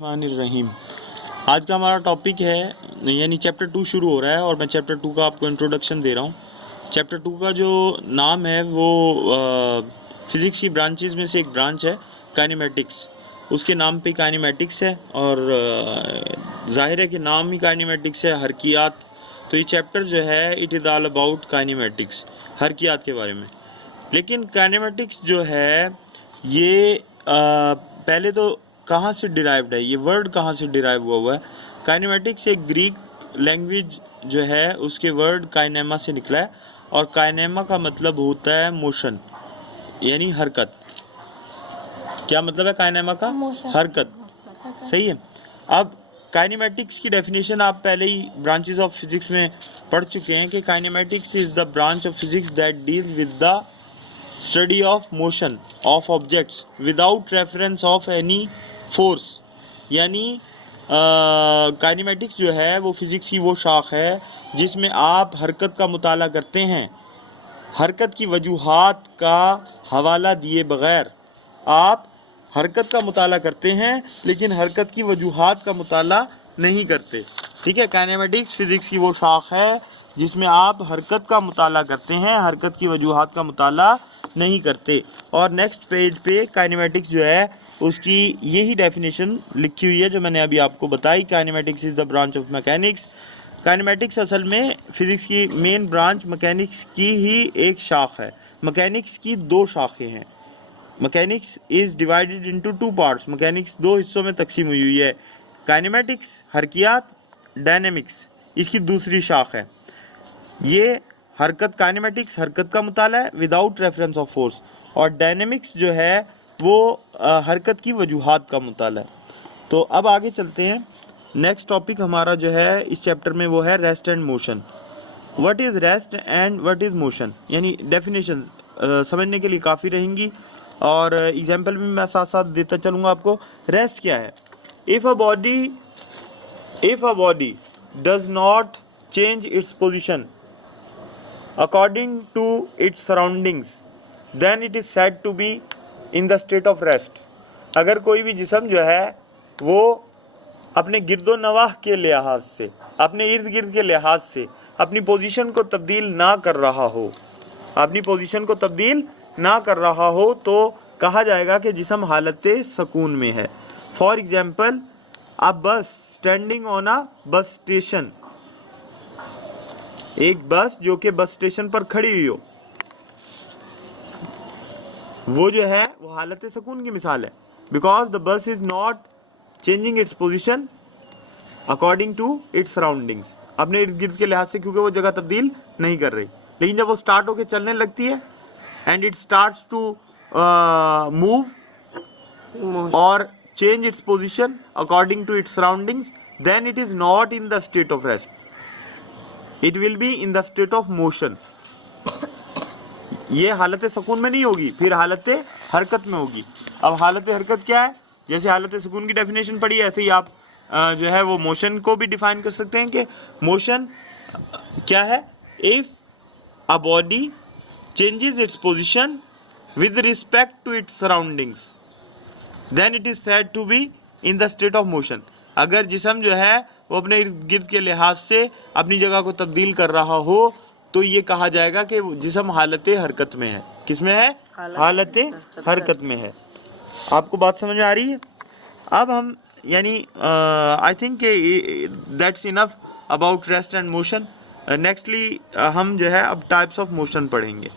रहीम। आज का हमारा टॉपिक है यानी चैप्टर 2 शुरू हो रहा है और मैं चैप्टर 2 का आपको इंट्रोडक्शन दे रहा हूँ। चैप्टर 2 का जो नाम है वो फिज़िक्स की ब्रांचेस में से एक ब्रांच है काइनेमेटिक्स। उसके नाम पे काइनेमेटिक्स है और जाहिर है कि नाम ही काइनेमेटिक्स है, हरकियात। तो ये चैप्टर जो है it is all about kinematics, हरकियात के बारे में। लेकिन काइनेमेटिक्स जो है ये पहले तो कहाँ से डिराइव्ड है, ये वर्ड कहाँ से डिराइव हुआ है। काइनेमेटिक्स एक ग्रीक लैंग्वेज जो है उसके वर्ड काइनेमा से निकला है और काइनेमा का मतलब होता है मोशन यानी हरकत। क्या मतलब है काइनेमा का? हरकत। सही है। अब काइनेमेटिक्स की डेफिनेशन आप पहले ही ब्रांचेस ऑफ फिजिक्स में पढ़ चुके हैं कि kinematics is the branch of physics that deals with the study of motion of objects without reference of any force. यानी काइनेमेटिक्स जो है वो फिजिक्स की वो शाख है जिसमें आप हरकत का मुताला करते हैं, हरकत की वजूहात का हवाला दिए बगैर आप हरकत का मुताला करते हैं लेकिन हरकत की वजूहात का मुताला नहीं करते। ठीक है, काइनेमेटिक्स फिजिक्स की वो शाख है जिसमें आप हरकत का मुताला करते हैं, हरकत की वजूहात का मुताला नहीं करते। और नेक्स्ट पेज पे काइनेमेटिक्स जो है उसकी यही डेफिनेशन लिखी हुई है जो मैंने अभी आपको बताई। Kinematics is the branch of mechanics. Kinematics असल में फिजिक्स की मेन ब्रांच मैकेनिक्स की ही एक शाख है। मैकेनिक्स की दो शाखें हैं। Mechanics is divided into two parts. Mechanics दो हिस्सों में तकसीम हुई है। काइनेमेटिक्स हरकियात, डायनेमिक्स इसकी दूसरी शाख है। ये हरकत काइनेमेटिक्स हरकत का मुताला है विदाउट रेफरेंस ऑफ फोर्स और डायनेमिक्स जो है वो हरकत की वजूहात का मुताला है। तो अब आगे चलते हैं। नेक्स्ट टॉपिक हमारा जो है इस चैप्टर में वो है rest and motion. What is rest and what is motion, यानी डेफिनेशन समझने के लिए काफ़ी रहेंगी और एग्जाम्पल भी मैं साथ साथ देता चलूँगा आपको। रेस्ट क्या है? If a body does not change its position according to its surroundings then it is said to be in the state of rest। अगर कोई भी जिस्म जो है वो अपने गिरदो नवाह के लिहाज से, अपने इर्द गिर्द के लिहाज से अपनी पोजीशन को तब्दील ना कर रहा हो, अपनी पोजीशन को तब्दील ना कर रहा हो तो कहा जाएगा कि जिस्म हालत सकून में है। फॉर एग्जाम्पल अ बस standing on a bus station, एक बस जो कि बस स्टेशन पर खड़ी हुई हो, वो जो है वो हालत सुकून की मिसाल है। Because the bus is not changing its position according to its surroundings, अपने इर्द गिर्द के लिहाज से, क्योंकि वो जगह तब्दील नहीं कर रही। लेकिन जब वो स्टार्ट होकर चलने लगती है and it starts to move और change its position according to its surroundings then it is not in the state of rest, it will be in the state of motion. ये हालत सुकून में नहीं होगी, फिर हालत हरकत में होगी। अब हालत हरकत क्या है? जैसे हालत सुकून की डेफिनेशन पढ़ी ऐसे ही आप जो है वो मोशन को भी डिफाइन कर सकते हैं कि मोशन क्या है। If a body changes its position with respect to its surroundings then it is said to be in the state of motion. अगर जिस्म जो है वो अपने इर्द गिर्द के लिहाज से अपनी जगह को तब्दील कर रहा हो तो ये कहा जाएगा कि जिस्म हालत हरकत में है। किसमें है? हालत हरकत में है। आपको बात समझ में आ रही है? अब हम यानी I think that's enough about rest and motion. Nextly हम जो है अब टाइप्स ऑफ मोशन पढ़ेंगे।